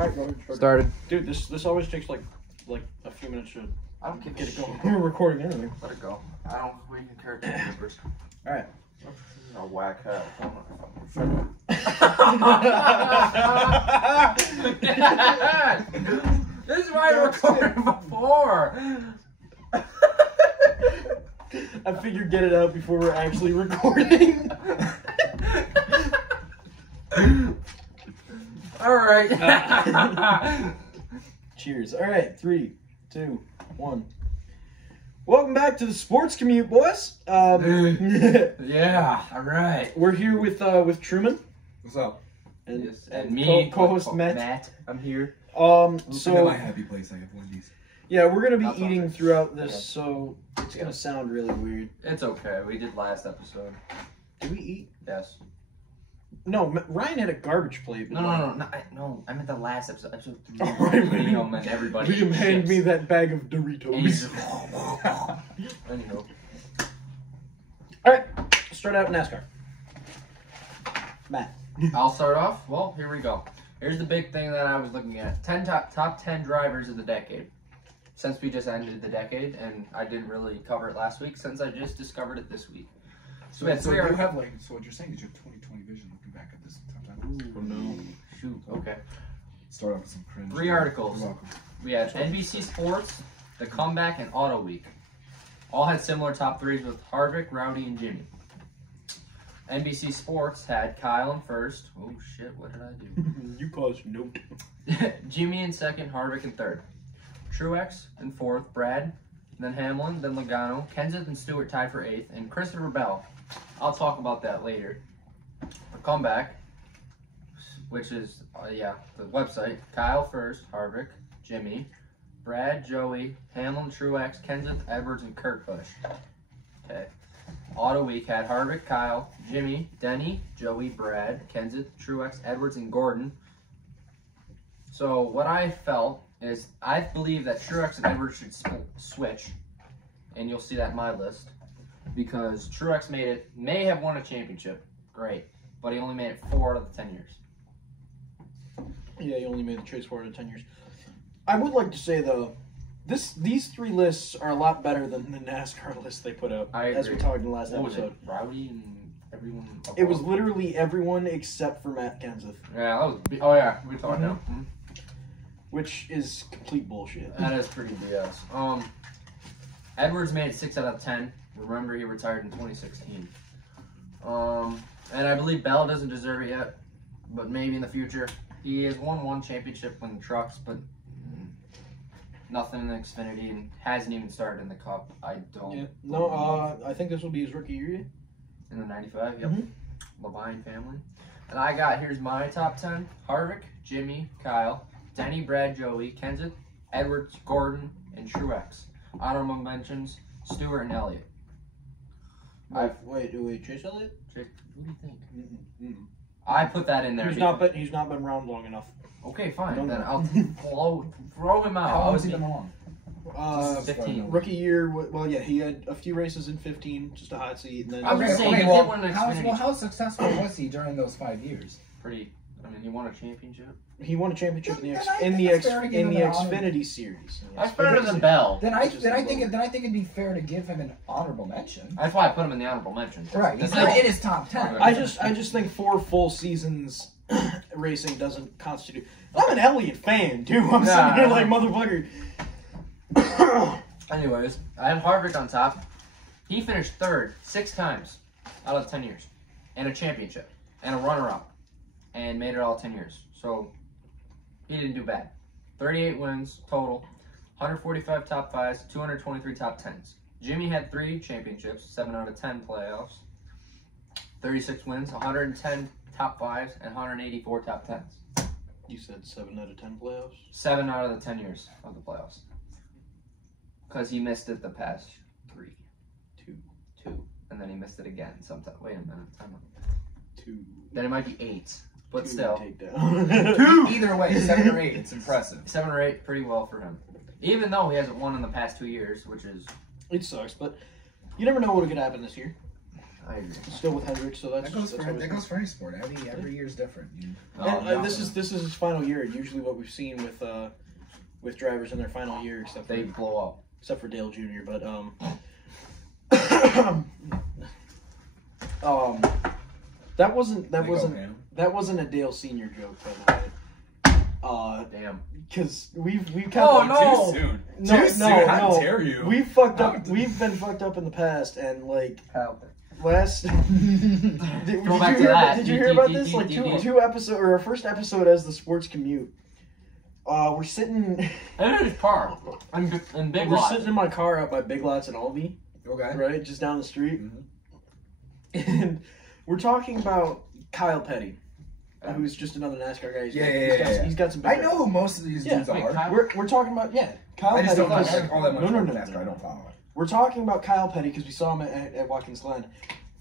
Alright, go ahead. Started. Dude, this always takes like a few minutes to I don't give get a it shit. going. We're recording anything. Let it go. I don't really care to numbers. Alright. A whack hat. This is why I recorded before. I figured get it out before we're actually recording. All right. Cheers. Alright, 3, 2, 1. Welcome back to the Sports Commute, boys. Yeah. All right. We're here with Truman. What's up? And, Yes, and me, co-host Matt. I'm here. So So my happy place, I have Wendy's. yeah, we're gonna be That's eating okay. throughout this, Okay. so it's Yeah. gonna sound really weird. It's okay. We did last episode. Did we eat? Yes. No, Ryan had a garbage plate. No. I meant the last episode. Episode 3. Oh, right. Liam and everybody. Liam handed me chips. that bag of And Doritos. he's- Anyhow. All right, start out NASCAR. Matt. I'll start off. Well, here we go. Here's the big thing that I was looking at. Top 10 drivers of the decade. Since we just ended the decade, and I didn't really cover it last week, since I just discovered it this week. So we had So three. you have so what you're saying is your 2020 vision looking back at this sometimes. Oh no. Shoot. Okay. Start off with some cringe. 3 articles. You're welcome. We had NBC Sports, The Comeback, and Auto Week. All had similar top 3s with Harvick, Rowdy, and Jimmy. NBC Sports had Kyle in first. Oh shit, what did I do? You caused note. Jimmy in second, Harvick in third. Truex in fourth, Brad, then Hamlin, then Logano, Kenseth and Stewart tied for eighth, and Christopher Bell. I'll talk about that later. The Comeback, which is, the website. Kyle first, Harvick, Jimmy, Brad, Joey, Hamlin, Truex, Kenseth, Edwards, and Kurt Busch. Okay. Auto Week had Harvick, Kyle, Jimmy, Denny, Joey, Brad, Kenseth, Truex, Edwards, and Gordon. So what I felt is I believe that Truex and Edwards should switch, and you'll see that in my list, because Truex may have won a championship, great, but he only made it 4 out of the 10 years. Yeah, you only made the chase 4 out of 10 years. I would like to say though, these 3 lists are a lot better than the NASCAR list they put out. I as we agree. talked in the last What was episode. it? Rowdy and everyone. It was literally everyone except for Matt Kenseth, Yeah, that was. Oh yeah, we talked now. which is complete bullshit. That is pretty BS. Edwards made it 6 out of 10. Remember, he retired in 2016. And I believe Bell doesn't deserve it yet, but maybe in the future. He has won 1 championship in the trucks, but nothing in the Xfinity, and hasn't even started in the Cup. I don't. Yeah. No, I think this will be his rookie year. In the 95, yep. Mhm. Levine family. And here's my top 10. Harvick, Jimmy, Kyle, Denny, Brad, Joey, Kenseth, Edwards, Gordon, and Truex. Honorable mentions, Stewart and Elliott. Wait, Chase Elliott? What do you think? Mm-mm. I put that in there. He's not been around long enough. Okay, fine. No, Then no. I'll throw him out. How long I'll has he see- been on? 15. Rookie year. Well, yeah, he had a few races in 15, just a hot seat, and then I was gonna say, he did win an Xfinity. how successful was he during those 5 years? Pretty. I mean, he won a championship. he won a championship Then I think it's fair to give in him the an honor. Xfinity series. That's better than Bell. Then I Just think it'd be fair to give him an honorable mention. That's why I put him in the honorable mentions. Right, he's That's not like- in his top 10. I just think 4 full seasons racing doesn't constitute. I'm an Elliott fan, dude. I'm sitting here like motherfucker. Anyways, I have Harvick on top. He finished 3rd 6 times out of 10 years, and a championship, and a runner-up, and made it all 10 years. So he didn't do bad. 38 wins total, 145 top 5s, 223 top 10s. Jimmy had 3 championships, 7 out of 10 playoffs, 36 wins, 110 top 5s, and 184 top 10s. You said 7 out of 10 playoffs. 7 out of the 10 years of the playoffs. Because he missed it the past 3. 2. And then he missed it again sometime. Wait a minute. Time out. 2. Then it might be 8. But 2 still. takedown. Either way, 7 or 8, it's impressive. 7 or 8, pretty well for him. Even though he hasn't won in the past 2 years, which is... It sucks, but you never know what could happen this year. I agree. Still with Hendrick, so That goes for any sport. Every year is different. And this is his final year. Usually, what we've seen with drivers in their final year, except They blow up. Except for Dale Jr. But that wasn't a Dale Senior joke, by the way. Damn. Because we've kind Oh, of no! Too soon. No, Too soon. no, How no. dare you? We've fucked up. We've been fucked up in the past, and like last. Did you hear about this? Like two episodes, or our first episode as the Sports Commute. We're sitting. In his car. In Big We're Lots. sitting in my car out by Big Lots in Albee. Okay. Right, just down the street, Mm-hmm. and we're talking about Kyle Petty, who's just another NASCAR guy. He's got some. I know who most of these dudes wait, are. Kyle- We're talking about Kyle I just Petty. don't know all that much No. about NASCAR. I don't follow it. We're talking about Kyle Petty because we saw him at Watkins Glen,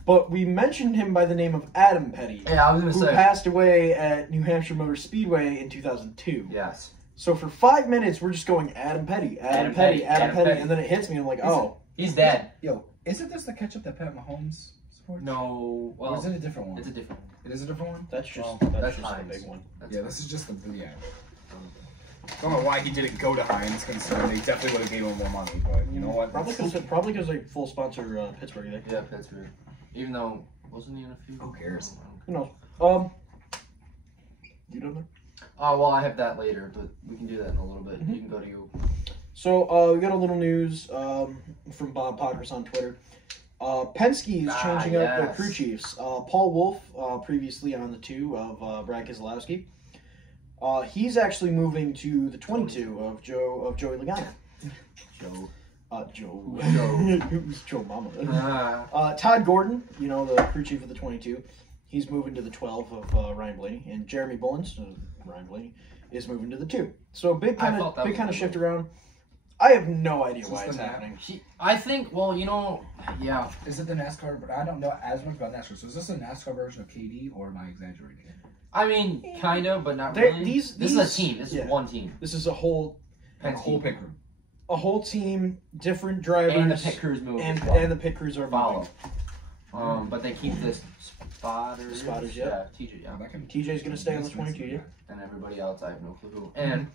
but we mentioned him by the name of Adam Petty, Yeah, I was gonna who say. passed away at New Hampshire Motor Speedway in 2002. Yes. So for 5 minutes, we're just going Adam Petty, Adam Petty, and then it hits me. I'm like, oh, He's dead. Yo, isn't this the ketchup that Pat Mahomes supports? No. Well, Or is it a different one? it's a different one. It is a different one? that's just Well, that's that's just the Heinz. big one. That's Yeah, this is just the don't know why he didn't go to Heinz, considering they definitely would have gave him more money, but you know what? Probably because they full sponsor Pittsburgh. There. Yeah, Pittsburgh. Even though, wasn't he in a few? Who cares? Who knows? You don't know. Oh, well, I have that later, but we can do that in a little bit. Mhm. You can go to you. So we got a little news from Bob Pockers on Twitter. Penske is changing up their yes. crew chiefs. Paul Wolf, previously on the 2 of Brad Keselowski, he's actually moving to the 22 of Joey Logano. Joe. Joe. Joe. Who's Joe Mama? Ah. Todd Gordon, the crew chief of the 22, he's moving to the 12 of Ryan Blaney, and Jeremy Bullins, Ryan Blaney, is moving to the 2. So big kind of shift around. I have no idea why it's happening. I think, well, yeah. Is it the NASCAR? But I don't know as much about NASCAR. So is this a NASCAR version of KD, or am I exaggerating it? I mean, kind of, but not really. This is a team. This is one team. This is a whole Whole pit crew. A whole team, different drivers, And the pit crews move. and the pit crews are follow. moving. But they keep this spotters. Spotters, yeah. TJ, yeah. TJ's gonna stay on the 22, yeah. And everybody else, I have no clue who. And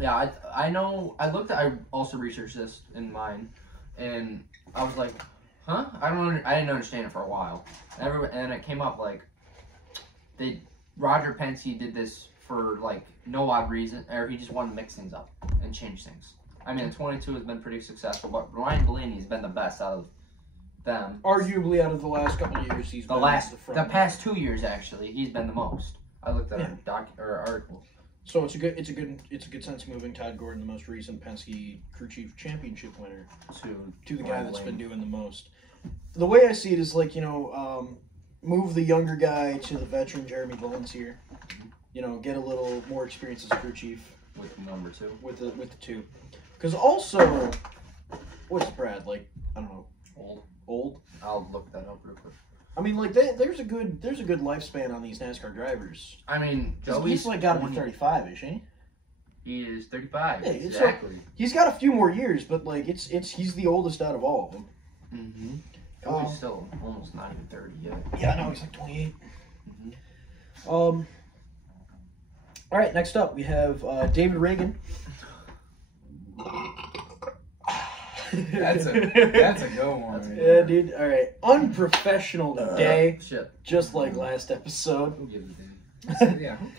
yeah, I know. I also researched this in mine, and I was like, huh? I didn't understand it for a while. And it came up like Roger Penske did this for like no odd reason, or he just wanted to mix things up and change things. I mean, the 22 has been pretty successful, but Ryan Blaney has been the best out of them. Arguably, out of the last couple of years, he's been the past 2 years actually, he's been the most. I looked at a article. So it's a good sense moving Todd Gordon, the most recent Penske crew chief championship winner, to the guy that's been doing the most. The way I see it is like move the younger guy to the veteran Jeremy Bullins here. Get a little more experience as a crew chief With number 2. with the 2. Because also, what's Brad like? I don't know. Old. I'll look that up real quick. I mean, like there's a good lifespan on these NASCAR drivers. I mean, He's like got to be 35-ish, ain't he? He is 35. Yeah, exactly. He's got a few more years, but like he's the oldest out of all of them. Mm-hmm. He's still almost not even 30 yet. Yeah, no, he's like 28. All right, next up we have David Reagan. That's a good one. Yeah, dude. All right, unprofessional day, Shit. just like last episode. Who gives a damn? Yeah, who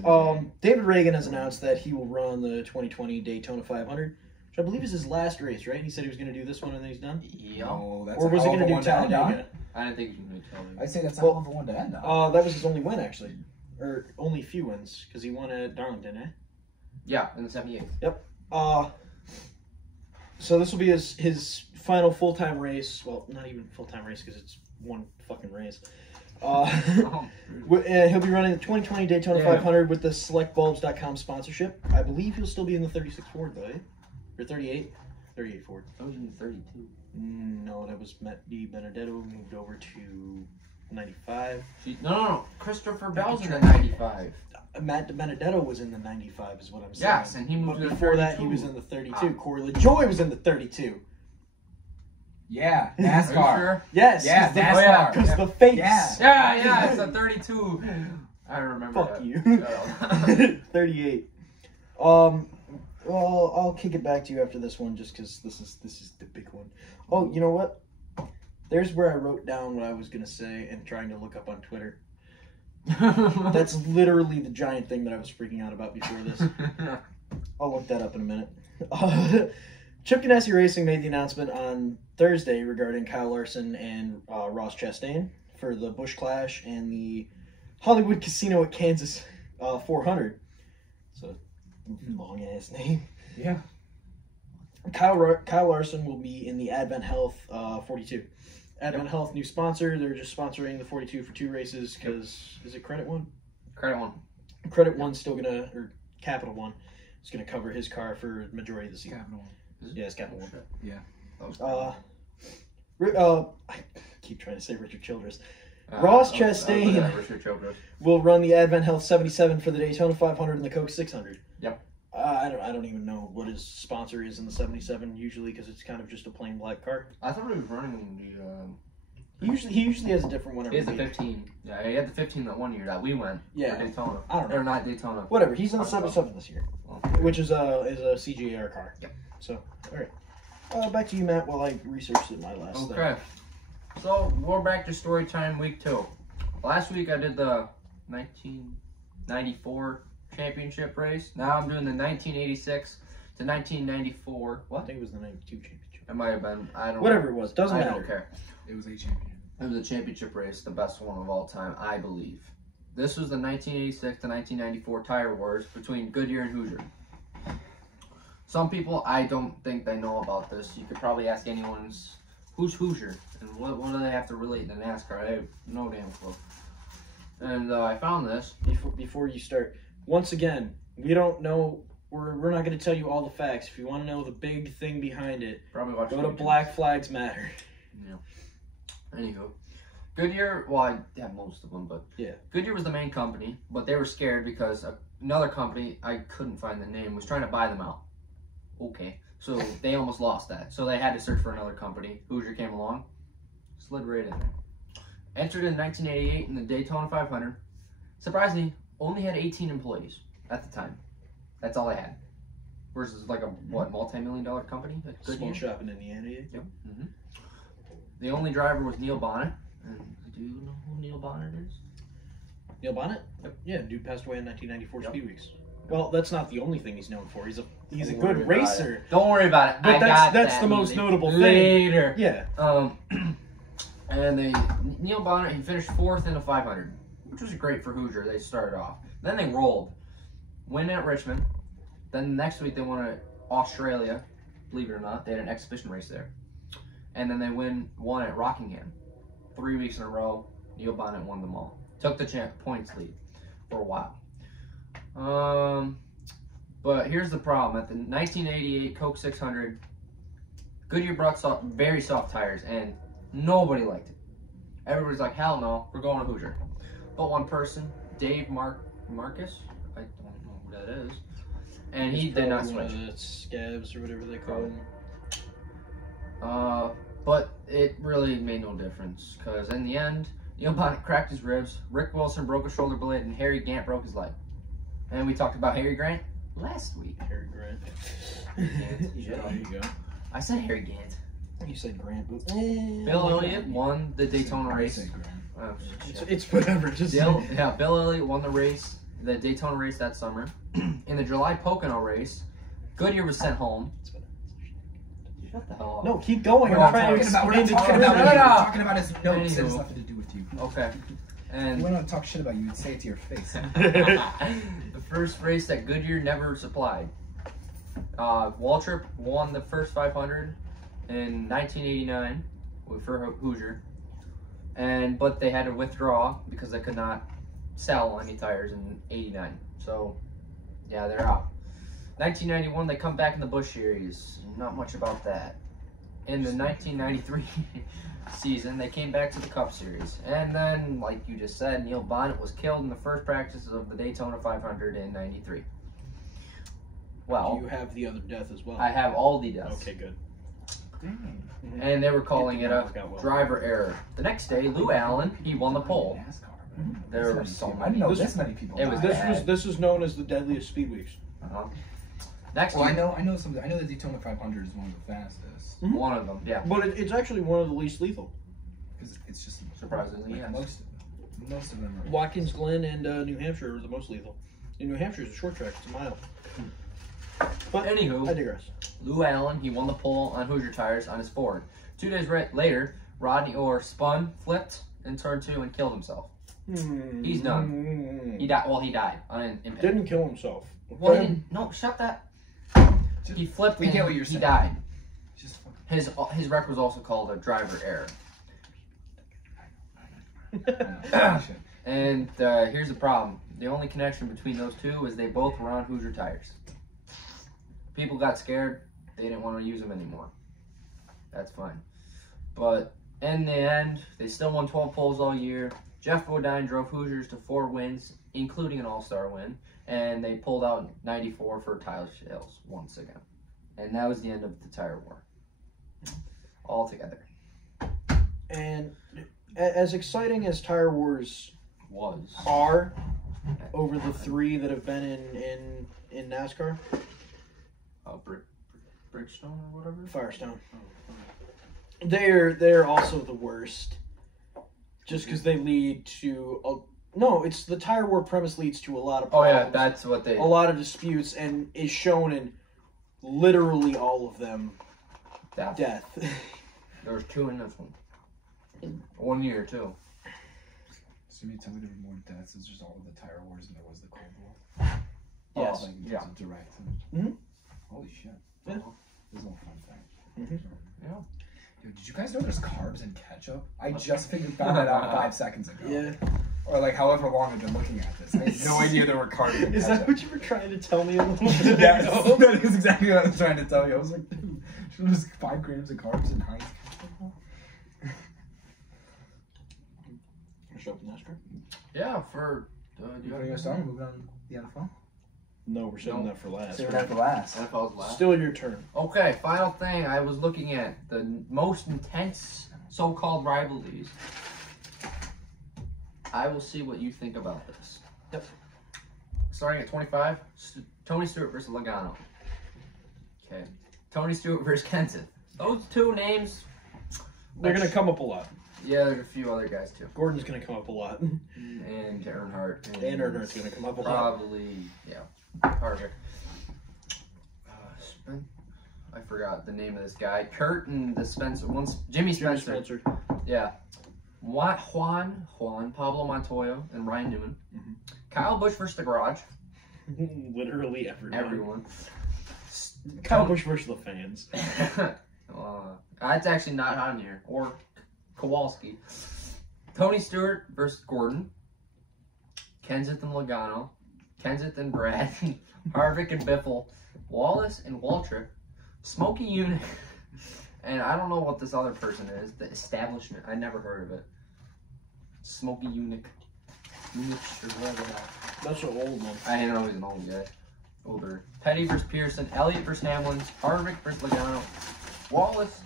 cares? David Reagan has announced that he will run the 2020 Daytona 500, which I believe is his last race, right? He said he was going to do this one and then he's done. Yeah. No, that's Or was he going to do Talladega? I didn't think he was going to tell me. I'd say that's a hell of a one to end on. That was his only win, actually, or only few wins because he won at Darlington, eh? Yeah, in the 78. Yep. So this will be his final full-time race. Well, not even full-time race because it's one fucking race. He'll be running the 2020 Daytona 500 with the SelectBulbs.com sponsorship. I believe he'll still be in the 36 Ford, though, eh? Or 38? 38 Ford. I was in the 32. No, that was Matt DiBenedetto, moved over to 95. No. Christopher Bell's in the 95. Matt DiBenedetto was in the 95, is what I'm saying. Yes, and he moved but to the before that, 32. he was in the 32. Corey LaJoy was in the 32. Yeah, Are you NASCAR. sure? Yes. Yeah, because the, NASCAR. Because the face. Yeah. Yeah, it's a 32. I remember Fuck that. you. Shut up. 38. Well, I'll kick it back to you after this one, just because this is the big one. Oh, you know what? There's where I wrote down what I was gonna say and trying to look up on Twitter. That's literally the giant thing that I was freaking out about before this. I'll look that up in a minute. Chip Ganassi Racing made the announcement on Thursday regarding Kyle Larson and Ross Chastain for the Busch Clash and the Hollywood Casino at Kansas 400. So, long ass name. Yeah. Kyle Larson will be in the Advent Health 42. Advent Health, new sponsor. They're just sponsoring the 42 for 2 races because, is it Credit One? Credit One. Credit One's still gonna, or Capital One is gonna cover his car for the majority of the season. Capital One. Yeah, it's Capital One. Yeah. I keep trying to say Richard Childress. Ross Chastain will run the Advent Health 77 for the Daytona 500 and the Coke 600. Yep. I don't even know what his sponsor is in the 77 usually because it's kind of just a plain black car. I thought he was running the. He usually has a different one. He has the 15. Yeah, he had the 15 that one year that we went. Yeah. For Daytona. I don't know. Or not Daytona. Whatever. He's on the 77 this year, Okay. which is a CGR car. Yep. So, all right. Back to you, Matt, while I researched it my last thing. Okay. So we're back to story time week 2. Last week I did the 1994 championship race. Now I'm doing the 1986 to 1994. I think it was the 92 championship. It might have been. I don't. Whatever it was, doesn't I matter. don't care. It was a champion. It was a championship race, the best one of all time, I believe. This was the 1986 to 1994 tire wars between Goodyear and Hoosier. Some people, I don't think they know about this. You could probably ask anyone, who's Hoosier? And what do they have to relate to NASCAR? I have no damn clue. And I found this. Before you start, once again, we don't know. We're not going to tell you all the facts. If you want to know the big thing behind it, Probably watch go to YouTube. Black Flags Matter. Yeah. Anywho, Goodyear, well, I have most of them, but yeah, Goodyear was the main company, but they were scared because another company, I couldn't find the name, was trying to buy them out. Okay, so they almost lost that. So they had to search for another company. Hoosier came along, slid right in there. Entered in 1988 in the Daytona 500. Surprisingly, only had 18 employees at the time. That's all they had. Versus like a, multi-million-dollar company? small shop in Indiana. Yep. Mm-hmm. The only driver was Neil Bonnet. And do you know who Neil Bonnet is? Neil Bonnet? Yep. Yeah, dude passed away in 1994 Yep. Speed Weeks. Well, that's not the only thing he's known for. He's a Don't good worry about racer. it. Don't worry about it. But I that's got that's that the most later. notable thing. Later. Yeah. And Neil Bonnet, he finished 4th in the 500, which was great for Hoosier. They started off. Then they rolled. Win at Richmond. Then the next week they won at Australia. Believe it or not, they had an exhibition race there. And then they won at Rockingham. 3 weeks in a row, Neil Bonnet won them all. Took the points lead for a while. But here's the problem. At the 1988 Coke 600, Goodyear brought very soft tires, and nobody liked it. Everybody's like, hell no, we're going to Hoosier. But one person, Dave Marcus, I don't know who that is, and he did not switch. Scabs or whatever they call them. But it really made no difference, because in the end, Neil Bonnet cracked his ribs, Rick Wilson broke a shoulder blade, and Harry Gant broke his leg. And we talked about Harry Grant last week. Harry Grant. Yeah, there you go. I said Harry Gant. You said Grant, but Bill Elliott won the Daytona race. Oh, it's whatever. Just Bill Elliott won the race, the Daytona race that summer. In the July Pocono race, Goodyear was sent home. Shut the hell up. No, keep going. We're I'm not trying to talking explain about it. we're no, no. talking about his notes. It has Anywho. nothing to do with you. Okay. If And you want to talk shit about you, you'd say it to your face. the first race that Goodyear never supplied. Waltrip won the first 500 in 1989 for Hoosier, but they had to withdraw because they could not sell any tires in '89. So, yeah, they're out. 1991, they come back in the Busch Series. Not much about that. In the 1993 season, they came back to the Cup Series. And then, like you just said, Neil Bonnet was killed in the first practice of the Daytona 500 in '93. Well, Do you have the other death as well? I have all the deaths. Okay, good. Dang. And they were calling it a driver error. The next day, Lou Allen, he won the pole. There were so I didn't know many. this many people. It was died. This is known as the deadliest speed weeks. Next Well, one, I know the Daytona 500 is one of the fastest. one of them, yeah. But it's actually one of the least lethal. Because it's just Surprisingly, yes. Most of them are. Watkins Glen and New Hampshire are the most lethal. In New Hampshire, it's a short track. It's a mile. But Anywho, I digress. Lou Allen, he won the pole on Hoosier tires on his Ford. 2 days later, Rodney Orr spun, flipped, in turn 2 and killed himself. He's done. He died. Well, he died on an impact. Didn't kill himself. Well, he didn't. No, shut that. He flipped We and get what you're he saying. died. Just His wreck was also called a driver error. fucking. And here's the problem. The only connection between those two is they both were on Hoosier tires. People got scared. They didn't want to use them anymore. That's fine. But in the end, they still won 12 poles all year. Jeff Bodine drove Hoosiers to 4 wins, including an all-star win. And they pulled out in 94 for tire sales once again. And that was the end of the tire war. Altogether. And as exciting as tire wars Was. are over the 3 that have been in NASCAR, Bridgestone or whatever? Firestone, they're also the worst. Just because they lead to no, it's the tire war premise leads to a lot of Oh problems, yeah, that's what they. a lot of disputes, and is shown in literally all of them. Death. There was 2 in this one. 1 year too. So you tell me there were more deaths? It's just all of the tire wars than there was the Cold War. Yes. Like, in Yeah. terms of direct. Mhm. Holy shit. Yeah. This is a little fun fact. Yeah. Dude, did you guys know there's carbs in ketchup? I just found that out 5 seconds ago. Yeah. Or like however long I've been looking at this. I had no idea there were carbs in Is ketchup. that what you were trying to tell me a little bit Yes, ago? that is exactly what I was trying to tell you. I was like, dude, should just 5 grams of carbs in Heinz ketchup? Show up in NASCAR? Yeah, for. You want to go start? Moving on the NFL? No, we're saving that for last. Save that for last. NFL's last. Still your turn. Okay, final thing. I was looking at the most intense so-called rivalries. I will see what you think about this. Yep. Starting at 25, Tony Stewart versus Logano. Okay. Tony Stewart versus Kenseth. Those 2 names. They're going to come up a lot. Yeah, there's a few other guys too. Gordon's going to come up a lot. And Earnhardt. And Earnhart's going to come up a lot. Probably, yeah. Harder. I forgot the name of this guy. Kurt and the Spencer. Jimmy Spencer. Yeah. Juan Pablo Montoya, and Ryan Newman. Mhm. Kyle Busch versus the Garage. Literally everyone. Kyle Busch versus the fans. That's actually not on here. Or Kowalski. Tony Stewart versus Gordon. Kenseth and Logano. Kenseth and Brad. Harvick and Biffle. Wallace and Waltrip. Smokey Unick. And I don't know what this other person is. The Establishment. I never heard of it. Smokey Unick. Unick or whatever that. That's an old one. I didn't know he's an old guy. Older. Petty versus Pearson. Elliott versus Hamlin. Harvick versus Logano. Wallace.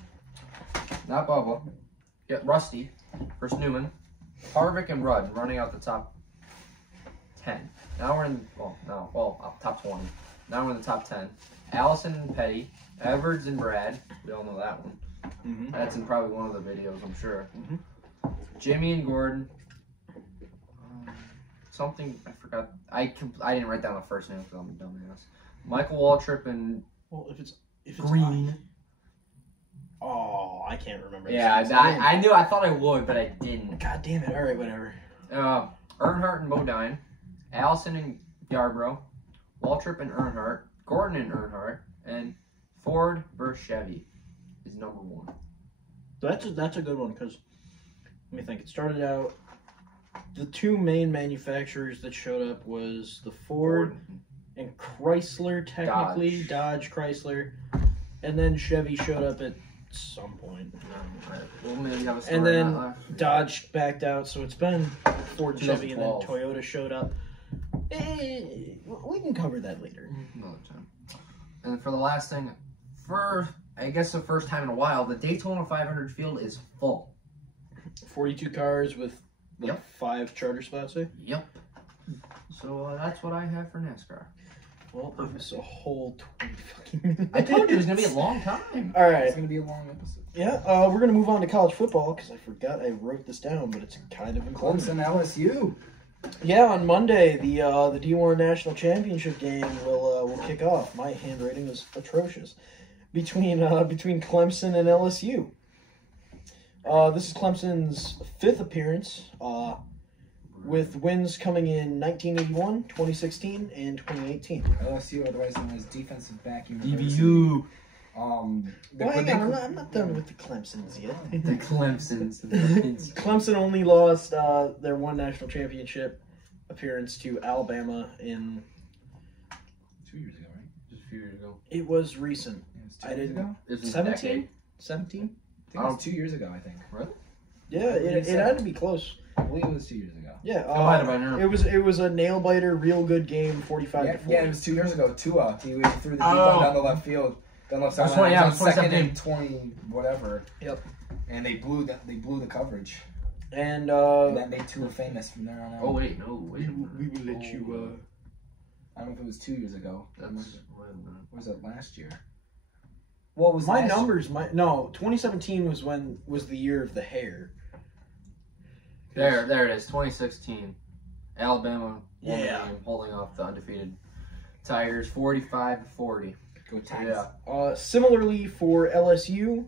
Not Bubba. Yeah, Rusty versus Newman. Harvick and Rudd running out the top 10. Now we're in, top 20. Now we're in the top 10. Allison and Petty. Edwards and Brad. We all know that one. Mm-hmm. That's in probably one of the videos, I'm sure. Mhm. Jimmy and Gordon. Something, I forgot. I didn't write down the first name because I'm a dumbass. Michael Waltrip and Well, if it's Green. Oh, I can't remember. Yeah, this guy's name. I knew. I thought I would, but I didn't. God damn it! All right, whatever. Earnhardt and Bodine. Allison and Yarbrough. Waltrip and Earnhardt. Gordon and Earnhardt. And Ford versus Chevy is number 1. That's a good one because let me think. It started out. The 2 main manufacturers that showed up was the Ford and Chrysler, technically Dodge Chrysler, and then Chevy showed up at some point. We'll maybe have a story And then on that. Dodge backed out, so it's been Ford, Chevy, and then 2012. Toyota showed up. We can cover that later. Another time. And for the last thing, for I guess the first time in a while, the Daytona 500 field is full. 42 cars with like, Yep. 5 charter spots, eh? Yep. So that's what I have for NASCAR. Well, it was a whole 20 fucking minutes. I told you it was going to be a long time. All right. It's going to be a long episode. Yeah, we're going to move on to college football because I forgot I wrote this down, but it's kind of important. Clemson, LSU. Yeah, on Monday, the D1 National Championship game will kick off. My handwriting is atrocious. Between Clemson and LSU. This is Clemson's 5th appearance, with wins coming in 1981, 2016, and 2018. LSU, otherwise known as Defensive Back University. DBU. Well, hang on, I'm not done with the Clemsons yet. The Clemsons. Clemson only lost their one national championship appearance to Alabama in... 2 years ago, right? Just a few years ago. It was recent. I didn't know. This was 17? 17? I think it was 2 years ago, I think. Really? Yeah, it had to be close. I believe it was 2 years ago. Yeah, It might have been her. it was a nail biter, real good game, 45 to 40. Yeah, it was 2 years ago. Tua, he threw the deep one down the left field. Down left That's sideline. right, yeah, It was on 2nd 2017. and 20, whatever. Yep. And they blew the coverage. And And that made Tua famous from there on out. Oh, wait, no. Wait. we will let you. I don't know if it was 2 years ago. That's... Or was it last year? What was My last numbers, 2017 was the year of the hair. There it is. 2016. Alabama won the Yeah. game, holding off the undefeated Tigers 45-40. Go Tigers. Yeah. Similarly for LSU,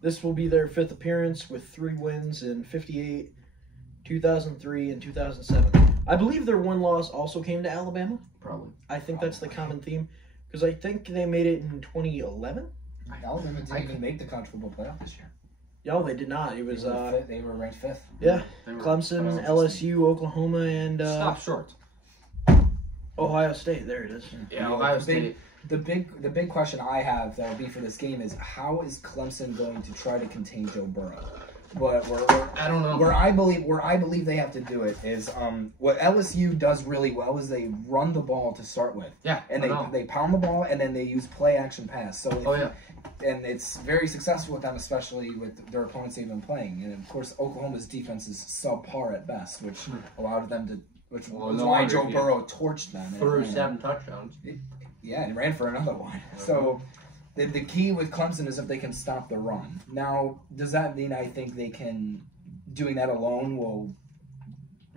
this will be their 5th appearance with 3 wins in 58, 2003, and 2007. I believe their one loss also came to Alabama. Probably. I think that's the common theme because I think they made it in 2011. Alabama didn't even make the college football playoff this year. No, they did not. It was They were ranked 5th. yeah, They were- Clemson, LSU, Oklahoma, and Stop short. Ohio State. There it is. Yeah, Ohio State. The big question I have that will be for this game is how is Clemson going to try to contain Joe Burrow? But I don't know. where I believe they have to do it is what LSU does really well is they run the ball to start with. Yeah, And I know. they pound the ball and then they use play action pass. So if, Oh, yeah. and it's very successful with them, especially with their opponents they've been playing. And of course Oklahoma's defense is subpar at best, which allowed them to was Well, why no wonder, Joe yeah. Burrow torched them. in Threw Atlanta. 7 touchdowns. Yeah, and ran for another one. So the key with Clemson is if they can stop the run. Now, does that mean I think they can, doing that alone will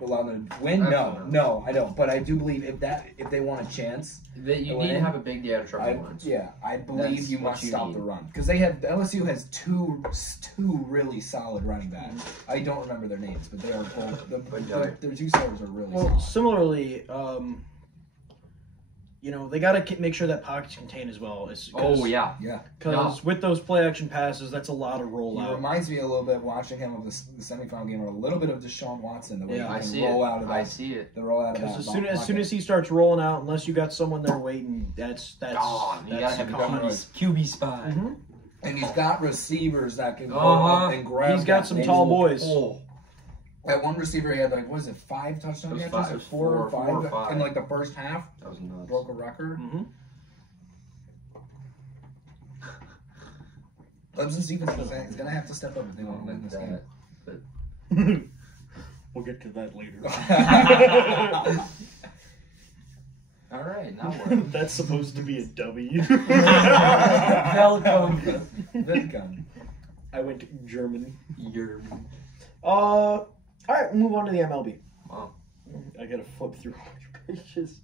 allow them to win? No, I don't. But I do believe if they want a chance, You need to have a big day out of trouble once. I believe That's you what must you stop need. the run because LSU has two really solid running backs. I don't remember their names, but they are both. Their 2 starters are really Well, solid. similarly, they got to make sure that pocket's contained as well. Oh, yeah. Yeah. Because with those play action passes, that's a lot of He rollout. reminds me a little bit watching him of the semifinal game, or a little bit of Deshaun Watson. The way Yeah, he I can see roll it. out of that. I see it. The roll out of that. Because as soon as he starts rolling out, unless you got someone there waiting, that's Gone. You gotta have a gone. QB spot. Mhm. and he's got receivers that can go Uh-huh. up and grab. He's got that. some They tall will boys. pull. That one receiver, he had 5 touchdown It was catches, five- or it was 4 or four 5 or five. in the first half. That was nuts. Broke a record. Mhm. Clemson's defense is going to have to step up if they want to win this game. We'll get to that later. All right, now what? That's supposed to be a W. Welcome. Welcome. I went to Germany. You're... All right, move on to the MLB. Wow. I gotta flip through all your pages.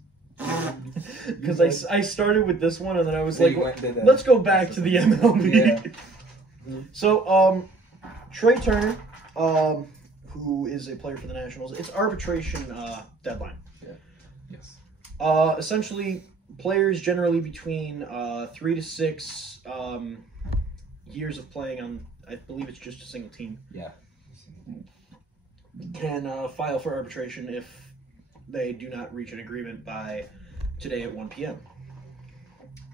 Because I started with this one and then I was like, let's go back to the MLB. Yeah. So, Trey Turner, who is a player for the Nationals, it's arbitration deadline. Yes. Essentially, players generally between 3 to 6 years of playing on, I believe it's just a single team. Yeah. Can file for arbitration if they do not reach an agreement by today at 1 p.m.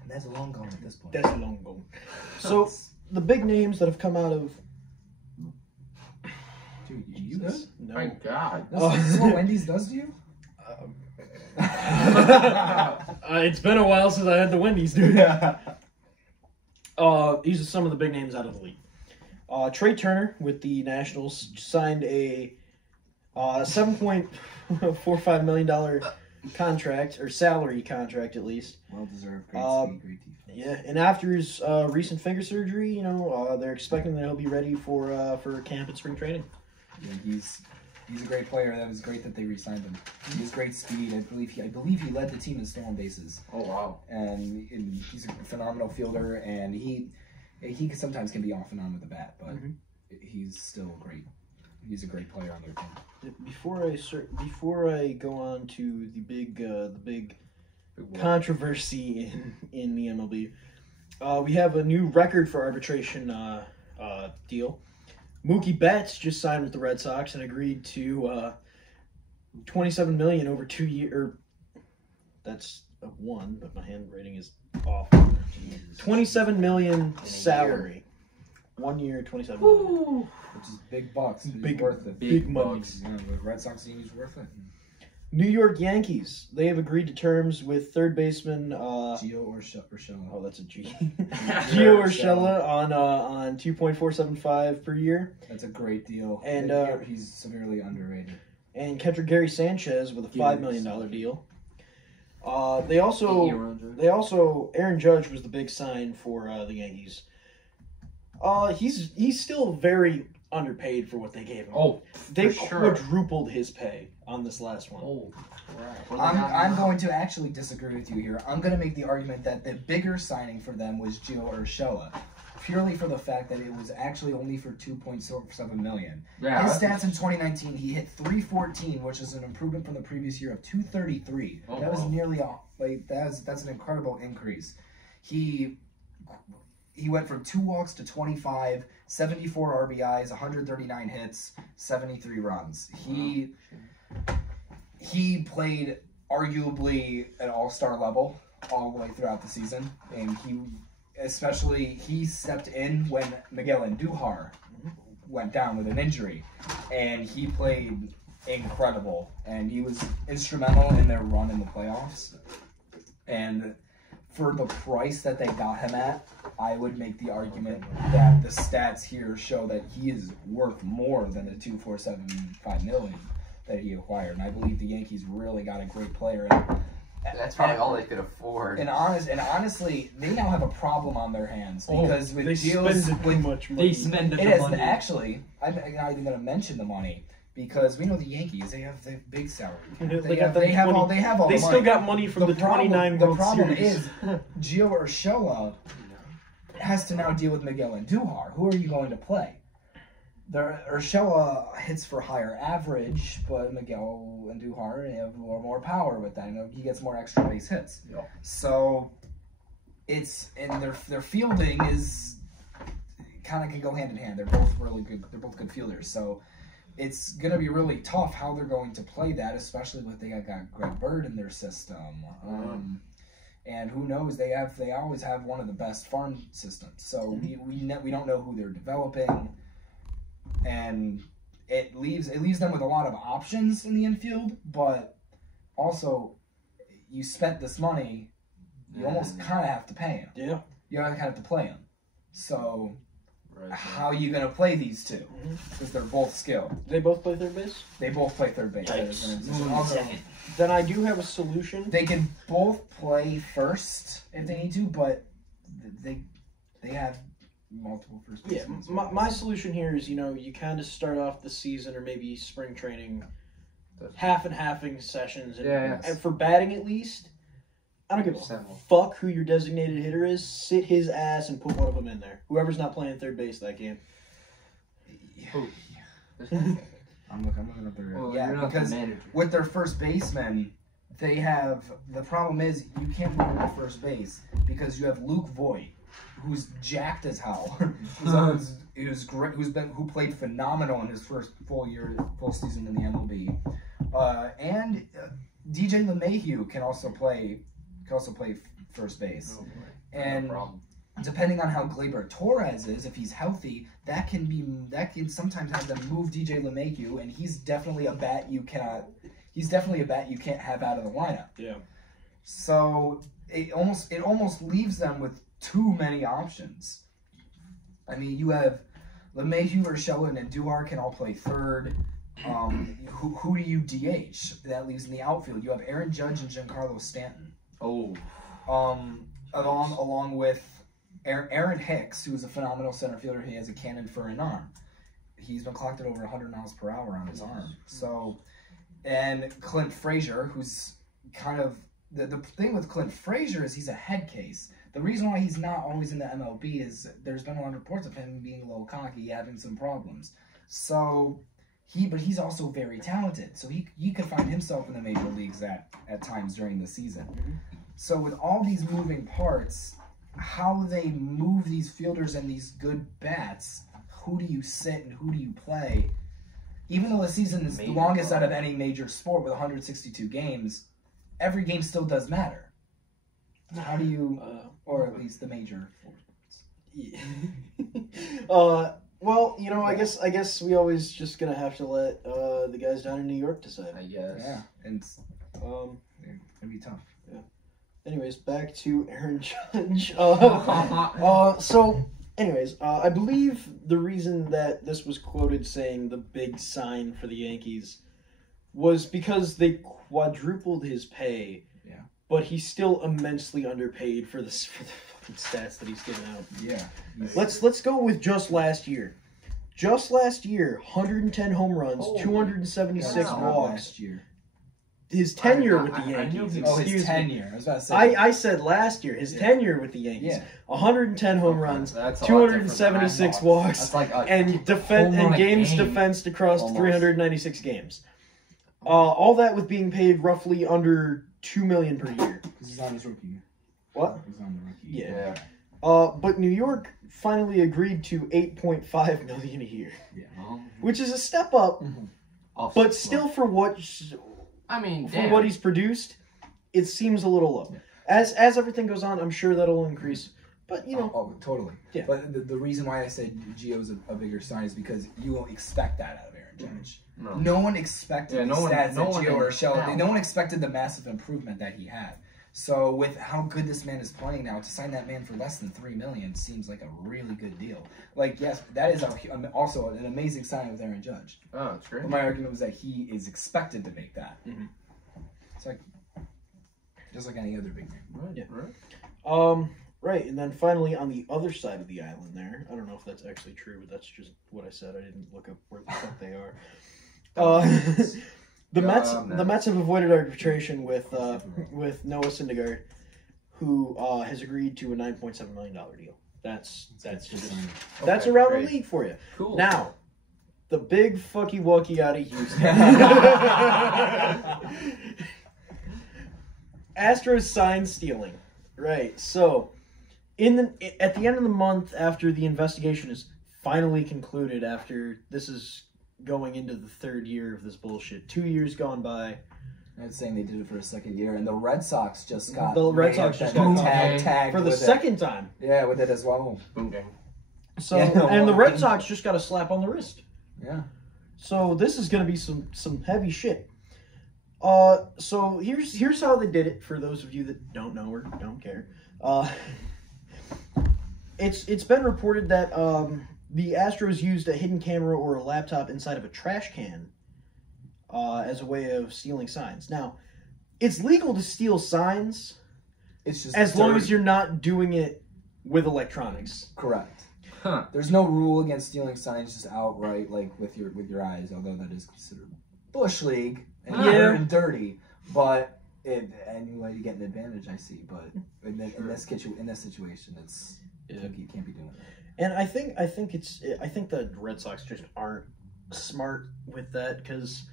That's long gone at this point. That's long gone. So, the big names that have come out of... Dude, you good? No. My God. This is what Wendy's does to you? It's been a while since I had the Wendy's, dude. These are some of the big names out of the league. Trey Turner with the Nationals signed a $7.45 million contract, or salary contract at least. Well deserved. Great speed, great defense. Yeah, and after his recent finger surgery, they're expecting that he'll be ready for camp and spring training. Yeah, he's a great player. That was great that they re-signed him. He has great speed. I believe he led the team in stolen bases. Oh wow! And he's a phenomenal fielder, and he sometimes can be off and on with the bat, but he's still great. He's a great player on their team. Before I go on to the big controversy in the MLB, we have a new record for arbitration deal. Mookie Betts just signed with the Red Sox and agreed to $27 million over 2 years. That's a 1, but my handwriting is awful. $27 million salary, 1 year, $27 million. Which is big bucks. Big, worth it. big money. Yeah, the Red Sox team is worth it. New York Yankees. They have agreed to terms with third baseman Gio Urshela. Oh, that's a G. Gio Urshela on $2.475 per year. That's a great deal. And he's severely underrated. And catcher Gary Sanchez with a $5 million deal. They also Aaron Judge was the big sign for the Yankees. He's still very underpaid for what they gave him. Oh, they sure. quadrupled his pay on this last one. Oh, right. I'm going to actually disagree with you here. I'm going to make the argument that the bigger signing for them was Gio Urshela, purely for the fact that it was actually only for $2.7 million. Yeah, his stats in 2019, he hit .314, which is an improvement from the previous year of .233. Oh, that was wow. nearly that's an incredible increase. He went from 2 walks to 25, 74 RBIs, 139 hits, 73 runs. He played arguably at all-star level all the way throughout the season, and he stepped in when Miguel Andujar went down with an injury, and he played incredible, and he was instrumental in their run in the playoffs. And for the price that they got him at, I would make the argument that the stats here show that he is worth more than the $2.475 million that he acquired. And I believe the Yankees really got a great player. That's probably all they could afford. And honestly, they now have a problem on their hands because with they deals spend too much money. They spend it the is money. actually. I'm not even going to mention the money. Because we know the Yankees, they have big salary. They have all the money. They still got money from the 29 World problem Series. is Gio Urshela has to now deal with Miguel Andujar. Who are you going to play? Urshela hits for higher average, but Miguel Andujar have more power with that. He gets more extra base hits. Yep. So their fielding is kind of can go hand in hand. They're both really good. They're both good fielders. So it's going to be really tough how they're going to play that, especially with they got Greg Bird in their system. And who knows, they always have one of the best farm systems. So we don't know who they're developing, and it leaves them with a lot of options in the infield, but also you spent this money, you almost kind of have to pay them. Yeah. You kind of have to play them. So Right. how are you going to play these two? Because they're both skilled. They both play third base? They both play third base. Then I do have a solution. They can both play first if they need to, but they have multiple first Yeah, basemen. my solution here is, you kind of start off the season or maybe spring training half and halving sessions. And for batting at least, I don't give a fuck who your designated hitter is. Sit his ass and put one of them in there. Whoever's not playing third base that game. Who? I'm looking up their... Well, yeah, you're not the because manager. with their first baseman, they have... The problem is you can't put him at first base because you have Luke Voigt, who's jacked as hell. Who played phenomenal in his first full season in the MLB. And DJ LeMahieu can also play first base. Oh, and no problem. depending on how Gleyber Torres is, if he's healthy, that can sometimes have them move DJ LeMahieu, and he's definitely a bat you can't have out of the lineup. Yeah. So it almost leaves them with too many options. I mean, you have LeMahieu, Urshela, and Duar can all play third. Who do you DH? That leaves in the outfield. You have Aaron Judge and Giancarlo Stanton. Oh. Along with Aaron Hicks, who is a phenomenal center fielder. He has a cannon for an arm. He's been clocked at over 100 miles per hour on his arm. So, and Clint Frazier, who's kind of the thing with Clint Frazier is he's a head case. The reason why he's not always in the MLB is there's been a lot of reports of him being a little cocky, having some problems. So but he's also very talented. So he could find himself in the major leagues at times during the season. So with all these moving parts, how they move these fielders and these good bats, who do you sit and who do you play? Even though the season is the longest out of any major sport with 162 games, every game still does matter. How do you, or at least the major sports? Well, you know, I guess we always just gonna have to let the guys down in New York decide. I guess. Yeah, and it's gonna be tough. Yeah. Anyways, back to Aaron Judge. So, anyways, I believe the reason that this was quoted saying the big sign for the Yankees was because they quadrupled his pay. Yeah. But he's still immensely underpaid for the fucking stats that he's given out. Yeah. Let's go with just last year. Just last year, 110 home runs, 276 walks. Last year. His tenure with the Yankees. His tenure. I was about to say. I said last year. His tenure with the Yankees. Yeah. 110 home runs, 276 walks, and games defensed across 396 games. All that with being paid roughly under $2 million per year. Because he's on his rookie year. What? He's on the rookie year. Yeah. But New York finally agreed to $8.5 million a year. Yeah. Which is a step up, but still for what what he's produced, it seems a little low. As everything goes on, I'm sure that'll increase. But you know, totally. Yeah. But the reason why I said Gio's a bigger sign is because you won't expect that out of Aaron Judge. No one expected the stats that Gio Urshela. No one expected the massive improvement that he had. So with how good this man is playing now, to sign that man for less than $3 million seems like a really good deal. Like, yes, that is also an amazing sign with Aaron Judge. Oh, it's great. But my argument was that he is expected to make that. It's like just like any other big name. Right. Yeah. Right. Right, and then finally on the other side of the island there, I don't know if that's actually true, but that's just what I said. I didn't look up where the fuck they are. The Mets have avoided arbitration with Noah Syndergaard, who has agreed to a $9.7 million deal. That's around the league for you. Cool. Now, the big fucky wucky out of Houston. Astros sign stealing. Right. So, at the end of the month, after the investigation is finally concluded, after this is going into the third year of this bullshit, 2 years gone by. I'm saying they did it for a second year, and the Red Sox just got tagged for the second time. Yeah, with it as well. So and the Red Sox just got a slap on the wrist. Yeah. So this is going to be some heavy shit. So here's how they did it for those of you that don't know or don't care. It's been reported that the Astros used a hidden camera or a laptop inside of a trash can as a way of stealing signs. Now, it's legal to steal signs. It's just as long as you're not doing it with electronics. Correct. Huh. There's no rule against stealing signs just outright, like with your eyes, although that is considered bush league and dirty. But and you like to get an advantage, I see. But in this situation, you can't be doing that. And I think the Red Sox just aren't smart with that because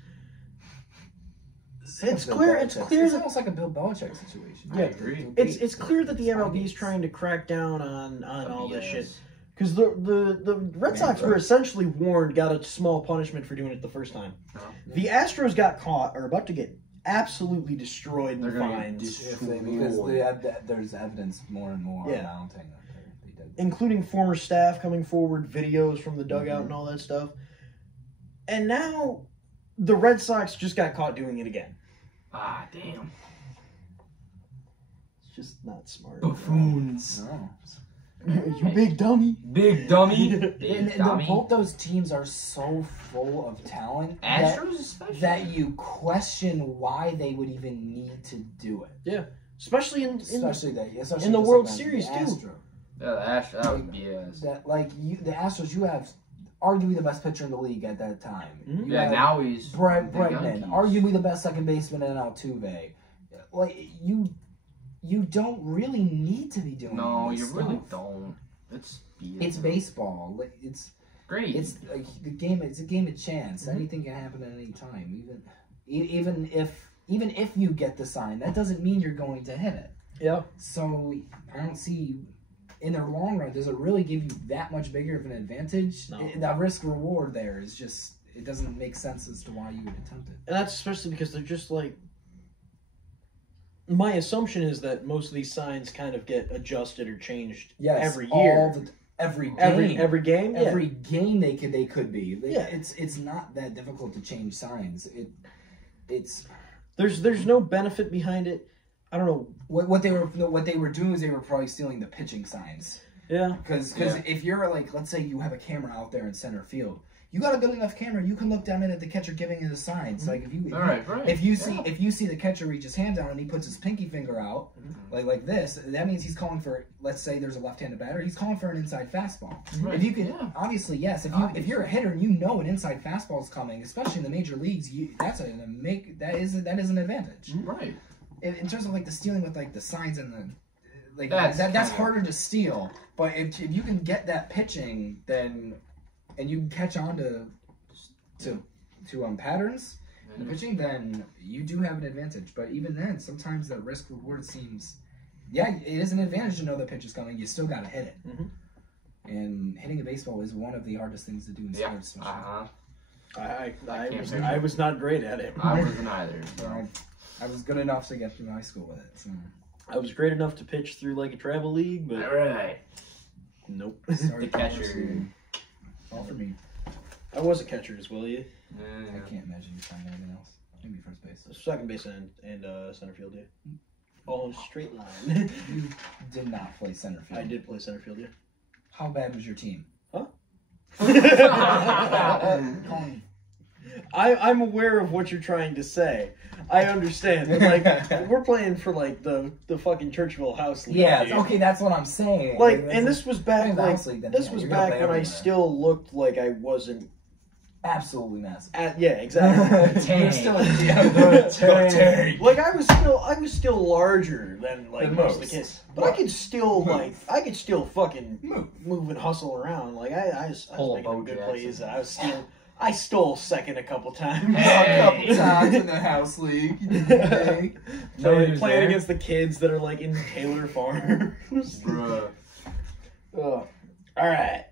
it's clear. It's almost like a Bill Belichick situation. Yeah, I agree. It's clear that the MLB is trying to crack down on all this shit. Because the Red Sox were essentially warned, got a small punishment for doing it the first time. The Astros got caught, are about to get absolutely destroyed in the fines. Because there's evidence more and more mounting that they did. Including former staff coming forward, videos from the dugout and all that stuff. And now the Red Sox just got caught doing it again. Ah, damn. just not smart. Buffoons. No. You big dummy. Big dummy. And both those teams are so full of talent Astros especially. that you question why they would even need to do it. Yeah, especially in the World Series too. Yeah, the Astros. That would be the Astros. You have arguably the best pitcher in the league at that time. Mm-hmm. Yeah, now he's Bregman, arguably the best second baseman in Altuve. Like you don't really need to be doing. No, this you stuff. really don't. It's baseball. Like it's great. It's like the game. It's a game of chance. Mm-hmm. Anything can happen at any time. Even if you get the sign, that doesn't mean you're going to hit it. Yeah. So I don't see. In the long run, does it really give you that much bigger of an advantage? No. That risk reward there is just, it doesn't make sense as to why you would attempt it. And that's especially because they're just like, my assumption is that most of these signs kind of get adjusted or changed every year. Every game. Every game? Yeah. Every game they could be. Yeah. It's not that difficult to change signs. There's no benefit behind it. I don't know. What they were doing is they were probably stealing the pitching signs. Yeah. Because if you're like, let's say you have a camera out there in center field, you got a good enough camera, you can look down in at the catcher giving you the signs. Like if you see the catcher reach his hand down and he puts his pinky finger out, like this, that means he's calling for, let's say there's a left-handed batter, he's calling for an inside fastball. Right. If you can, obviously yes. If you're a hitter and you know an inside fastball is coming, especially in the major leagues, that is an advantage. Right. In terms of like the stealing with like the signs and the that's harder to steal. But if you can get that pitching, then and you can catch on to patterns in the pitching, then you do have an advantage. But even then, sometimes the risk reward seems, it is an advantage to know the pitch is coming. You still got to hit it. Mm-hmm. And hitting a baseball is one of the hardest things to do in sports. I was not great at it. I wasn't either. So. I was good enough to get through high school with it. So. I was great enough to pitch through like a travel league, but nope. The catcher. All for me. I was a catcher as well, yeah. I can't imagine you playing anything else. Maybe first base. Second base and center field, yeah. All straight line. You did not play center field. I did play center field, yeah. How bad was your team? Huh? I'm aware of what you're trying to say. I understand. But like, we're playing for like the fucking Churchville House League. Yeah, okay, that's what I'm saying. Like, and this was back when I still looked like I wasn't absolutely massive. Yeah, exactly. You're still like I was still larger than like most of the kids, but I could still fucking move and hustle around. Like I was making good plays. I stole second a couple times. A couple times in the house league. Playing against the kids that are like in Taylor Farms. Bruh. All right.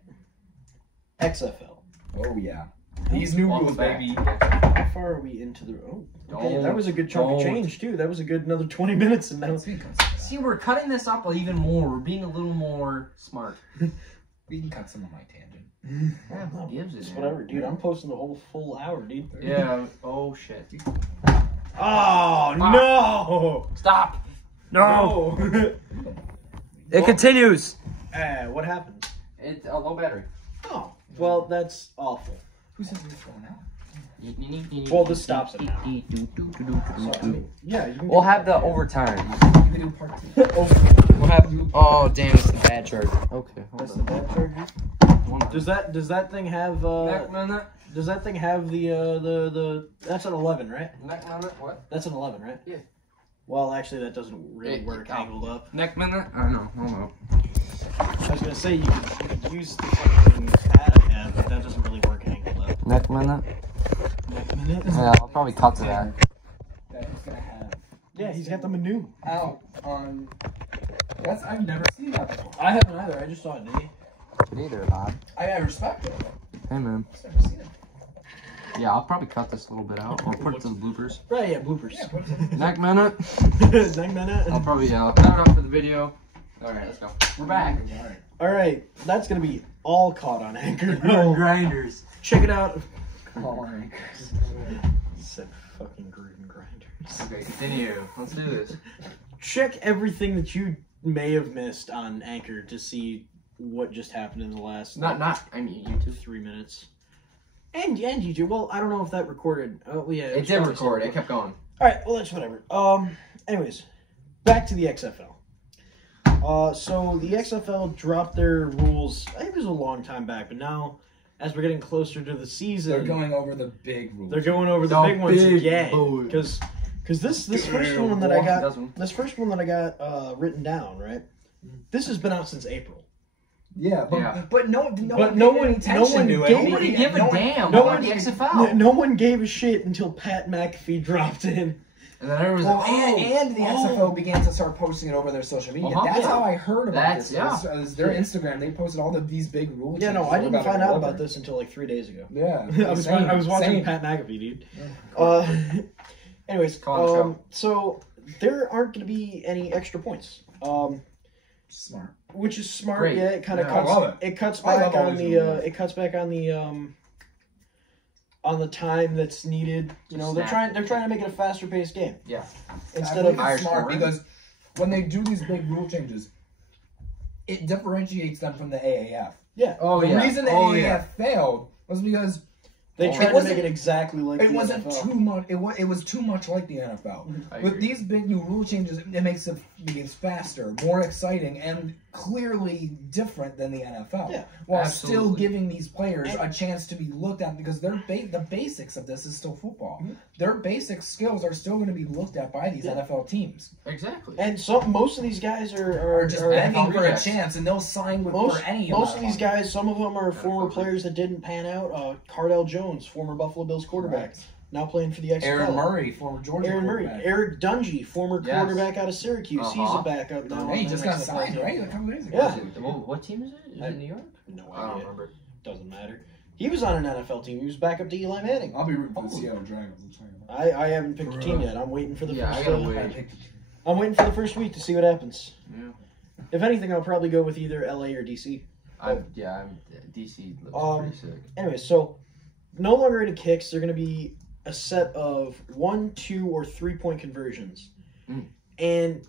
XFL. Oh yeah. These new rules, baby. How far are we into the? Oh, okay. That was a good chunk of change too. That was a good another 20 minutes, and now. See, we're cutting this up even more. We're being a little more smart. We can cut some of my tangent. Yeah, who gives it? Whatever, dude. I'm posting the whole full hour, dude. Yeah. Oh shit. Oh no! Stop. No. It continues. What happened? It's a low battery. Oh, well, that's awful. Who says it's going out? Well, this stops it now. Yeah, we'll have the overtime. You can do part 2. We'll have. Oh damn! It's the bad charger. Okay. That's the bad charger. Does that thing have does that thing have the that's an 11, right? Neck minute, what? That's an 11, right? Yeah. Well, actually that doesn't really work angled up. Neck minute? I don't know. Hold up. I was gonna say you could use the fucking pad I have, but that doesn't really work angled up. Neck minute? Neck minute? Yeah, I'll probably cut to that. That he's gonna have. Yeah, he's got the menu Out on. I've never seen that before. I haven't either. I just saw it today. Neither, Bob. I respect it. Hey, man. I've never seen it. Yeah, I'll probably cut this a little bit out. I'll put it to the bloopers. Right, yeah, bloopers. Yeah, Neck minute. Neck minute. I'll probably I'll cut it off for the video. All right, let's go. We're back. All right, that's gonna be all caught on Anchor. Grinders. Check it out. All anchors. Said fucking grinders. Okay, continue. Let's do this. check everything that you may have missed on Anchor to see what just happened in the last I mean YouTube 3 minutes. And YouTube. Well, I don't know if that recorded. Oh yeah, it did record. It kept going. All right. Well, that's whatever. Anyways, back to the XFL. So the XFL dropped their rules. I think it was a long time back, but now, as we're getting closer to the season, they're going over the big rules. They're going over the big ones again. Because this first one that I got written down, right? This has been out since April. Yeah, but no one gave a damn about the XFL. No one gave a shit until Pat McAfee dropped in. And then there was and the XFL began to start posting it over their social media. That's how I heard about this. Their Instagram, they posted all of these big rules. Yeah, no, I didn't find out about this until like 3 days ago. Yeah, I was watching Pat McAfee, dude. Anyways, so there aren't going to be any extra points. Smart. Which is smart. Great. Yeah, it kind of cuts back on the time that's needed. You know, they're trying to make it a faster paced game. Yeah. Instead of smart because when they do these big rule changes, it differentiates them from the AAF. Yeah. The reason the AAF failed was because they tried to make it exactly like the wasn't NFL. Too much. It was too much like the NFL. With these big new rule changes, it makes it faster, more exciting, and clearly different than the NFL. Yeah, while still giving these players a chance to be looked at because the basics of this is still football. Their basic skills are still going to be looked at by these NFL teams. Exactly. And most of these guys are just begging for a chance, and they'll sign for any. Most of these guys, some of them are former players that didn't pan out. Cardell Jones, former Buffalo Bills quarterback, now playing for the XFL. Aaron Murray, former Georgia quarterback. Eric Dungy, former quarterback out of Syracuse. He's a backup now. He just got signed, right? A couple days ago. Yeah. What team is it? Is it New York? No idea. I don't remember. Doesn't matter. He was on an NFL team. He was back up to Eli Manning. I'll be rooting for the Seattle Dragons. I haven't picked a team yet. I'm waiting for the first. I gotta wait. I'm waiting for the first week to see what happens. Yeah. If anything, I'll probably go with either LA or DC. DC looks pretty sick. Anyway, so no longer any kicks. They're going to be a set of 1, 2, or 3-point conversions. And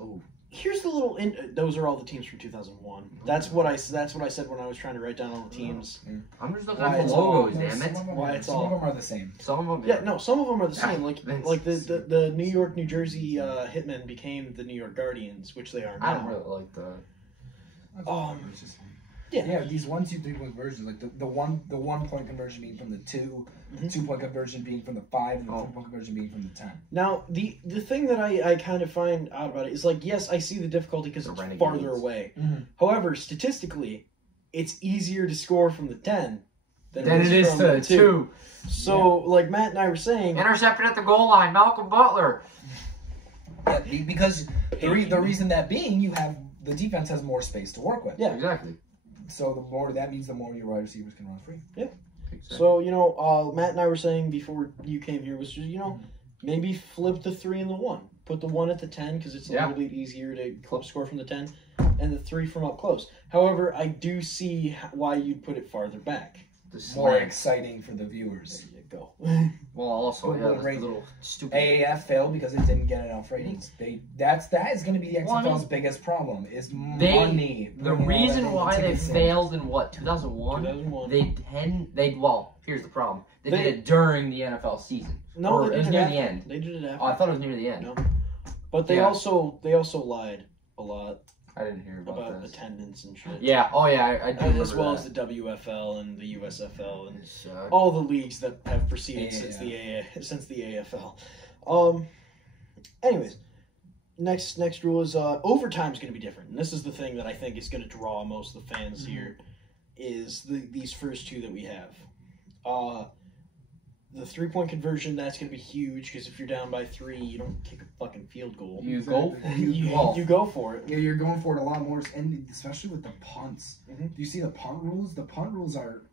here's the little. Those are all the teams from 2001. That's what I said when I was trying to write down all the teams. I'm just looking at the logos, damn it. Some of them are the same. Some of them. Yeah, no, some of them are the same. Like the New York, New Jersey Hitmen became the New York Guardians, which they are now. I don't really like that. Yeah, these 1, 2, 3-point conversions, like the 1 point conversion being from the 2, the 2-point conversion being from the 5, and the 3-point conversion being from the 10. Now, the thing that I kind of find out about it is like, yes, I see the difficulty because it's farther away. However, statistically, it's easier to score from the 10 than it is from the 2. So, like Matt and I were saying, intercepted at the goal line, Malcolm Butler. Yeah, because the reason that being, the defense has more space to work with. Yeah, exactly. So that means the more your wide receivers can run free. Yeah. Exactly. So, Matt and I were saying before you came here was just, maybe flip the 3 and the 1. Put the 1 at the 10 because it's a little bit easier to score from the 10, and the 3 from up close. However, I do see why you'd put it farther back. More exciting for the viewers. There you go. Well, also, the little stupid AAF failed because it didn't get enough ratings. That is going to be the XFL's biggest problem is money. The reason why they failed in 2001? 2001. Here's the problem. They did it during the NFL season. No, it was near the end. They did it after. Oh, I thought it was near the end. No. But they also lied a lot. I didn't hear about this. Attendance and shit. Yeah. Oh, yeah. I do. As well as the WFL and the USFL and all the leagues that have proceeded since the AFL. Anyways, next rule is overtime's going to be different, and this is the thing that I think is going to draw most of the fans here. Is these first 2 that we have. The 3-point conversion, that's going to be huge because if you're down by 3, you don't kick a fucking field goal. You go for it. Yeah, you're going for it a lot more, and especially with the punts. Do you see the punt rules? The punt rules are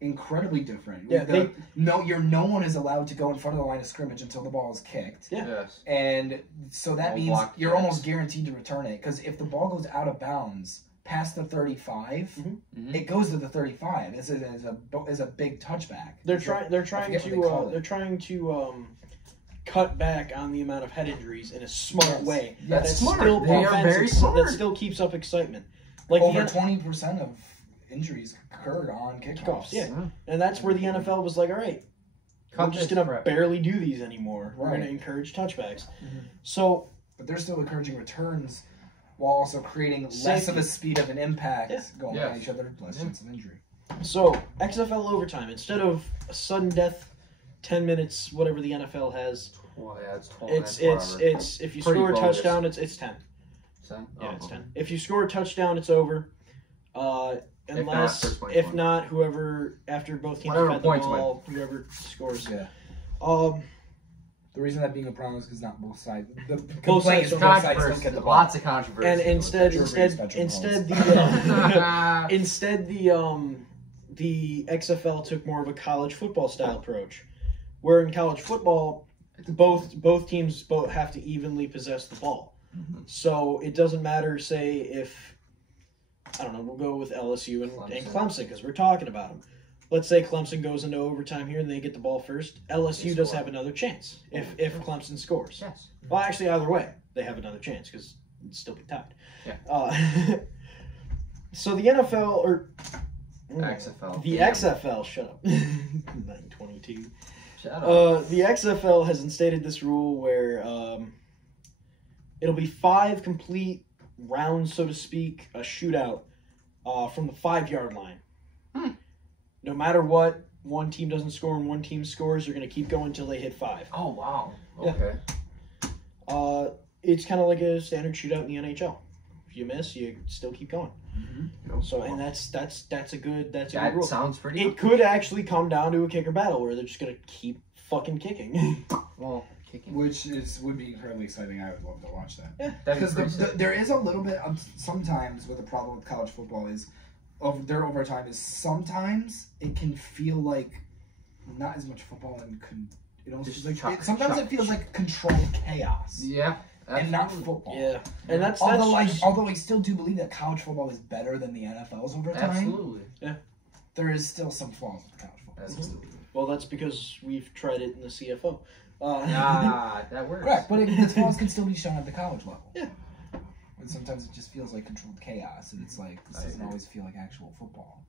incredibly different. Yeah, no one is allowed to go in front of the line of scrimmage until the ball is kicked. Yeah. Yes. And so that means you're almost guaranteed to return it because if the ball goes out of bounds past the 35, it goes to the 35. This is a big touchback. They're trying to cut back on the amount of head injuries in a smart way. That's smart. Still They are very smart. That still keeps up excitement. Like over 20% of injuries occurred on kickoffs. Yeah, and that's where the NFL was like, all right, we're just gonna barely do these anymore. We're gonna encourage touchbacks. So, but they're still encouraging returns while also creating less of a speed of an impact going at each other, less chance of injury. So XFL overtime, instead of a sudden death, 10 minutes, whatever the NFL has. Well, yeah, it's 12. It's if you score a touchdown, it's 10. 10? Yeah, it's 10. If you score a touchdown, it's over. Unless, if not, whoever after both teams have had the ball, whoever scores. Yeah. The reason that being a problem is because not both sides. The both sides don't get the ball. Lots of controversy. And instead the XFL took more of a college football style approach, where in college football, both teams have to evenly possess the ball. So it doesn't matter, say, if, I don't know, we'll go with LSU and Clemson because we're talking about them. Let's say Clemson goes into overtime here and they get the ball first. LSU does have another chance if Clemson scores. Yes. Well, actually, either way, they have another chance because it'd still be tied. Yeah. So the NFL, or XFL. The XFL, shut up. 922. Shut up. The XFL has instated this rule where it'll be 5 complete rounds, so to speak, a shootout from the 5-yard line. No matter what, one team doesn't score and one team scores, you're going to keep going until they hit 5. Oh, wow. Okay. Yeah. It's kind of like a standard shootout in the NHL. If you miss, you still keep going. So, and that's a good rule. Sounds pretty. It could actually come down to a kicker battle where they're just going to keep fucking kicking. Well, kicking. Which would be incredibly exciting. I would love to watch that. Yeah. Because there is a little bit of, sometimes with the problem with college football is their overtime is sometimes it can feel like not as much football and sometimes it feels like controlled chaos. Yeah. Absolutely. And not football. Yeah. And that's although I still do believe that college football is better than the NFL's overtime. Absolutely. Yeah. There is still some flaws with college football. Absolutely. Well, that's because we've tried it in the CFO. That works. Correct, but the flaws can still be shown at the college level. Yeah. And sometimes it just feels like controlled chaos, and it's like, this doesn't always feel like actual football.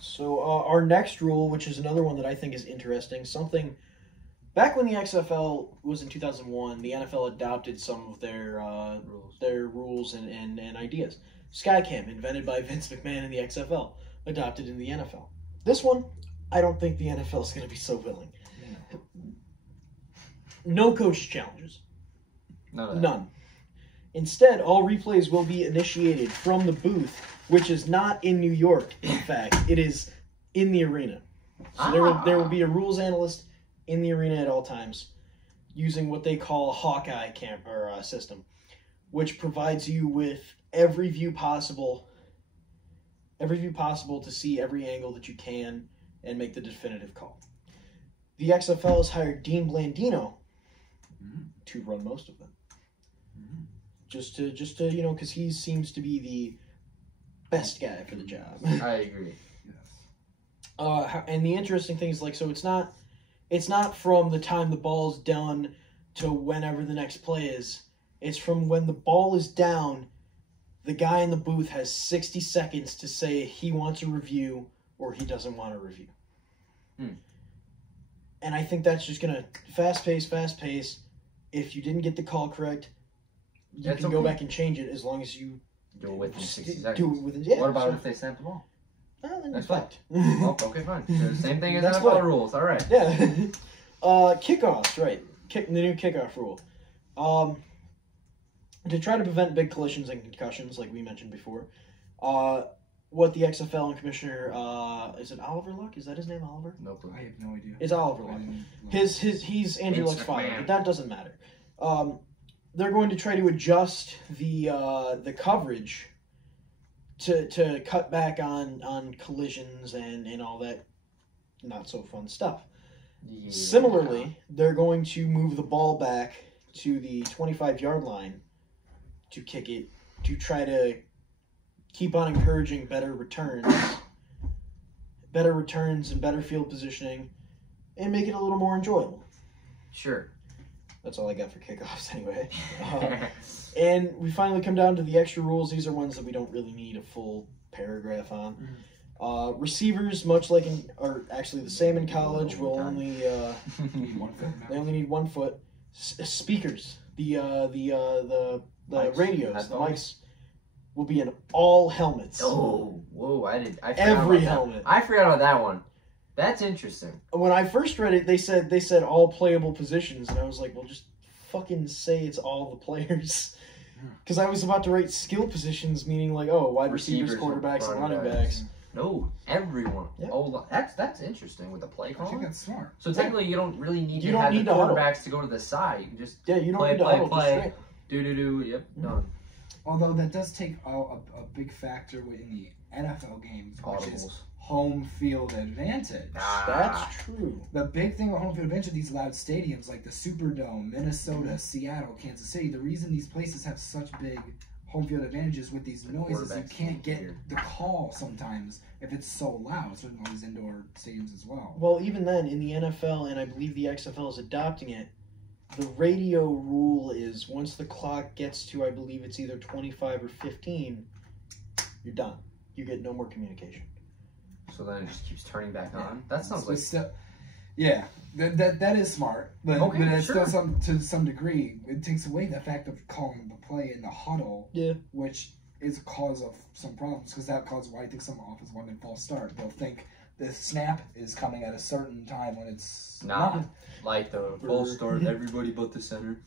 So our next rule, which is another one that I think is interesting, something back when the XFL was in 2001, the NFL adopted some of their rules and ideas. Skycam, invented by Vince McMahon in the XFL, adopted in the NFL. This one, I don't think the NFL is going to be so willing. Yeah. No coach challenges. None. Instead, all replays will be initiated from the booth, which is not in New York, in fact. It is in the arena. So there will be a rules analyst in the arena at all times using what they call a Hawkeye system, which provides you with every view possible to see every angle that you can and make the definitive call. The XFL has hired Dean Blandino to run most of them. Just to because he seems to be the best guy for the job. I agree. Yes. And the interesting thing is, so it's not from the time the ball's done to whenever the next play is. It's from when the ball is down, the guy in the booth has 60 seconds to say he wants a review or he doesn't want a review. And I think that's just going to fast pace. If you didn't get the call correct, you can go back and change it as long as you do it within 60 seconds. Do it within, what about if they snap the ball? That's fine. Oh, okay, fine. So same thing as NFL rules. All right. Yeah. Kickoffs, right? The new kickoff rule. To try to prevent big collisions and concussions, like we mentioned before, what the XFL and Commissioner, is it Oliver Luck? Is that his name, Oliver? No clue. I have no idea. It's Oliver Luck. He's Andrew Luck's father, but that doesn't matter. They're going to try to adjust the coverage to cut back on collisions and all that not so fun stuff. Yeah. Similarly, they're going to move the ball back to the 25-yard line to kick it, to try to keep on encouraging better returns and better field positioning, and make it a little more enjoyable. Sure. That's all I got for kickoffs anyway. And we finally come down to the extra rules. These are ones that we don't really need a full paragraph on. Receivers, much like are actually the same in college, will only Need 1 foot now. they only need 1 foot. Speakers, the Mics, radios, the headphones. mics, will be in all helmets. Oh, whoa! I forgot Every about that. helmet. I forgot about that one. That's interesting. When I first read it, they said all playable positions, and I was like, well, just fucking say it's all the players. Because I was about to write skill positions, meaning like, oh, wide receivers, quarterbacks, and running backs. No, everyone. Yeah. Oh, that's interesting with the play I call. think that's smart. So technically, you don't really need You to don't have need the to huddle. quarterbacks to go to the side. You can just Yeah, you don't play, need to play, huddle, just play. straight. Do. Yep, done. Although that does take a big factor in the NFL games, which is Audibles. home field advantage. That's true. The big thing with home field advantage, these loud stadiums like the Superdome, Minnesota, Seattle, Kansas City, the reason these places have such big home field advantages with these noises, you quarterbacks can't get here. the call sometimes if it's so loud. So all these indoor stadiums as well. Well, even then, in the NFL, and I believe the XFL is adopting it, the radio rule is once the clock gets to, I believe it's either 25 or 15, you're done. You get no more communication. So then it just keeps turning back on. That sounds like yeah, that is smart, but it's sure. still to some degree it takes away the fact of calling the play in the huddle, which is a cause of some problems because that causes why I think some offensive linemen false start. They'll think the snap is coming at a certain time when it's not. like the full start. Everybody but the center.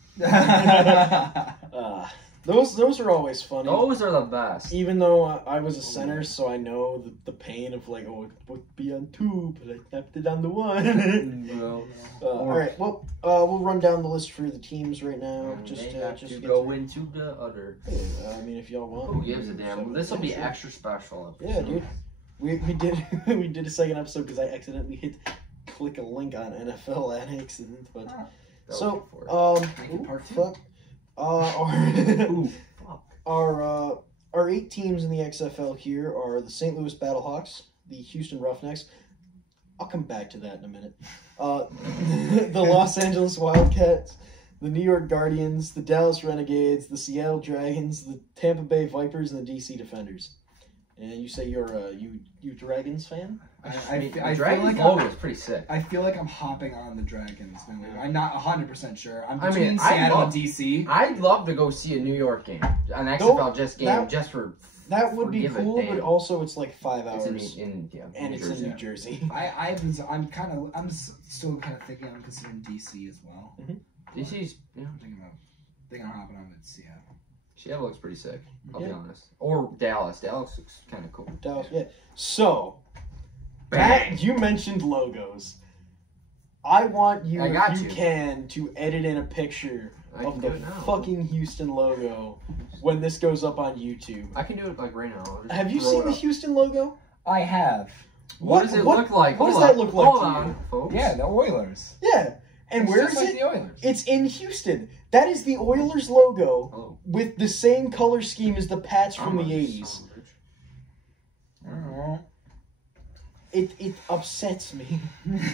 Those are always funny. Those are the best. Even though I was a center, so I know the pain of like, oh, it would be on 2, but I tapped it on the 1. All right, well, we'll run down the list for the teams right now. Just to go into the other. I mean, if y'all want. Who gives a damn? This will be extra special. Yeah, dude. We did we did a second episode because I accidentally hit click a link on NFL on accident, but so fuck. Our 8 teams in the XFL here are the St. Louis Battlehawks, the Houston Roughnecks. I'll come back to that in a minute. The Los Angeles Wildcats, the New York Guardians, the Dallas Renegades, the Seattle Dragons, the Tampa Bay Vipers, and the DC Defenders. And you say you're a you Dragons fan? I feel Dragons like logo is pretty sick. I feel like I'm hopping on the Dragons. I'm not 100% sure. I'm I between mean, Seattle and DC. I'd love to go see a New York game, an XFL game, just for. That would be cool, but also it's like 5 hours. It's in New Jersey. I'm still kind of thinking I'm considering DC as well. DC's I'm thinking I'm hopping on with Seattle. Seattle looks pretty sick. I'll be honest. Or Dallas. Dallas looks kind of cool. Dallas, yeah. So, Bang. you mentioned logos. I want you, if you you can, to edit in a picture of the do it now. fucking Houston logo when this goes up on YouTube. I can do it like right now. Have you seen the Houston logo? I have. What does it look like? What does that look like Hold to on, you? folks. Yeah, the Oilers. Yeah. And It's where just is like it? the Oilers. It's in Houston. That is the Oilers logo Hello. with the same color scheme as the Pats from the 80s. It upsets me.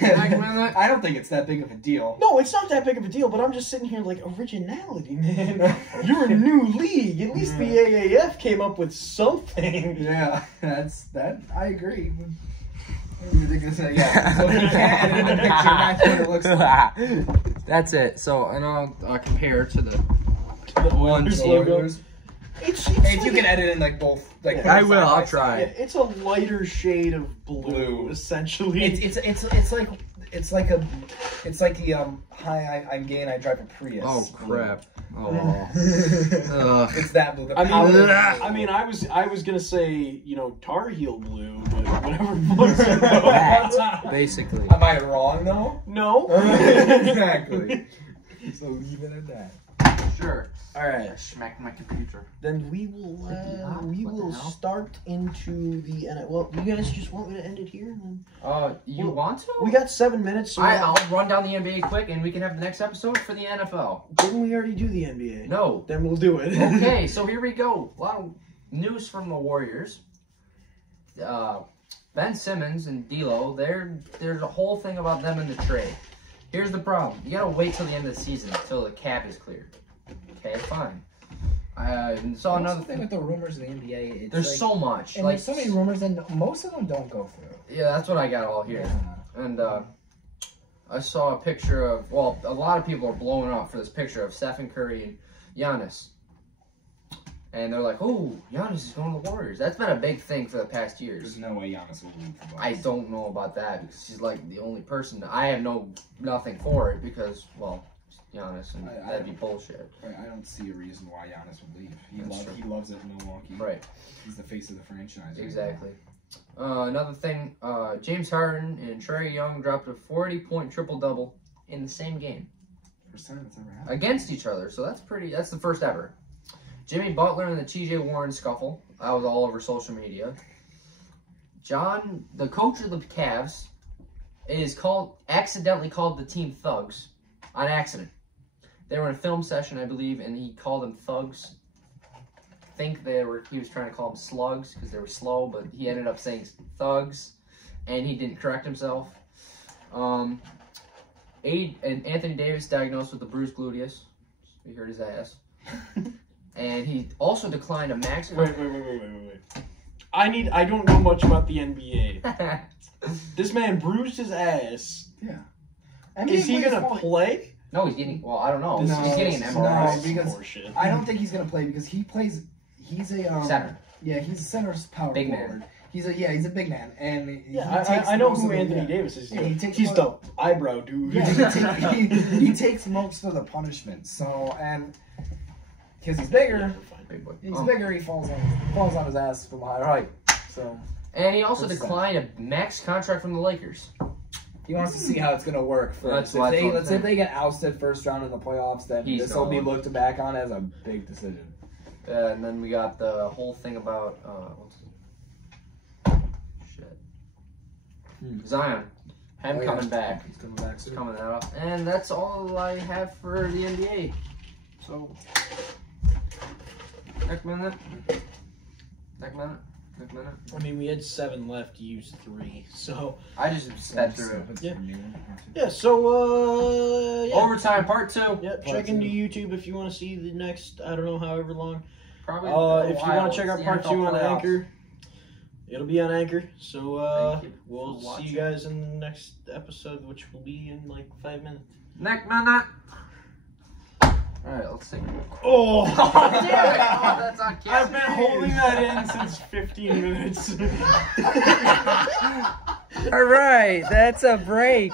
I don't think it's that big of a deal. No, it's not that big of a deal, but I'm just sitting here like, originality, man. You're a new league. At least the AAF came up with something. Yeah, I agree. Ridiculous. Yeah. So you can't edit in a picture, that's what it looks like. That's it. So, and I'll compare to the Oilers logo. It's Hey, if like you can edit in like both, like Yeah. I will. side by I'll try. Yeah, it's a lighter shade of blue. Essentially. It's like the hi, I'm gay and I drive a Prius. Oh crap! Oh, It's that blue. The I powder blue. mean, I was gonna say, Tar Heel blue, but whatever floats your boat. that basically. Am I wrong though? No. Exactly. So leave it at that. Sure. All right. Smacked my computer. Then we will start into the well. You guys just want me to end it here? You want to? We got 7 minutes. So I'll run down the NBA quick, and we can have the next episode for the NFL. Didn't we already do the NBA? No. Then we'll do it. Okay, so here we go. A lot of news from the Warriors. Ben Simmons and D'Lo. There's a whole thing about them in the trade. Here's the problem. You gotta wait till the end of the season until the cap is cleared. Okay, fine. I saw another thing with the rumors in the NBA. It's there's like, so much. and Like, there's so many rumors, and most of them don't go through. yeah, that's what I got all here. Yeah. And I saw a picture of, well, a lot of people are blowing up for this picture of Stephen Curry and Giannis. And they're like, oh, Giannis is going to the Warriors. That's been a big thing for the past years. There's no way Giannis will leave for Bucks. I don't know about that because she's like the only person. I have nothing for it because, well, Giannis, and that'd be bullshit. Right, I don't see a reason why Giannis would leave. He loves it in Milwaukee. Right. He's the face of the franchise. Exactly. Another thing, James Harden and Trae Young dropped a 40-point triple-double in the same game. First time it's ever happened. Against each other, so that's the first ever. Jimmy Butler and the T.J. Warren scuffle. That was all over social media. John, the coach of the Cavs, accidentally called the team thugs on accident. They were in a film session, I believe, and he called them thugs. I think he was trying to call them slugs because they were slow, but he ended up saying thugs, and he didn't correct himself. And Anthony Davis diagnosed with a bruised gluteus. He hurt his ass. And he also declined a max. Wait. I don't know much about the NBA. This man bruised his ass. Yeah. Is he gonna play? No, he's getting. Well, I don't know. No, He's getting an MRI. No, because Horseshit. I don't think he's gonna play because he plays. He's a Center. Yeah, he's a center power Big forward. man. He's a big man, and Yeah, I know who Anthony Davis is. Yeah, he's the eyebrow dude. Yeah, he takes most of the punishment. So because he's bigger, Big boy. he's bigger. He falls on his ass from high height. So And he also declined a max contract from the Lakers. he wants to see how it's gonna work. That's Let's say if they get ousted first round in the playoffs, then this will be gone. looked back on as a big decision. And then we got the whole thing about Zion. Him coming back. He's coming back soon. Coming out. And that's all I have for the NBA. So, next minute. I mean, we had 7 left. You used 3, so I just sped through it. Yeah. Yeah. So yeah. Overtime part 2. Yep. Check into YouTube if you want to see the next. I don't know, however long. Probably. If you want to check out part 2 on Anchor, it'll be on Anchor. So we'll see you guys in the next episode, which will be in like 5 minutes. Next minute. Alright, let's see. Oh! Damn it! Oh, that's on camera. I've been holding that in since 15 minutes. All right, that's a break.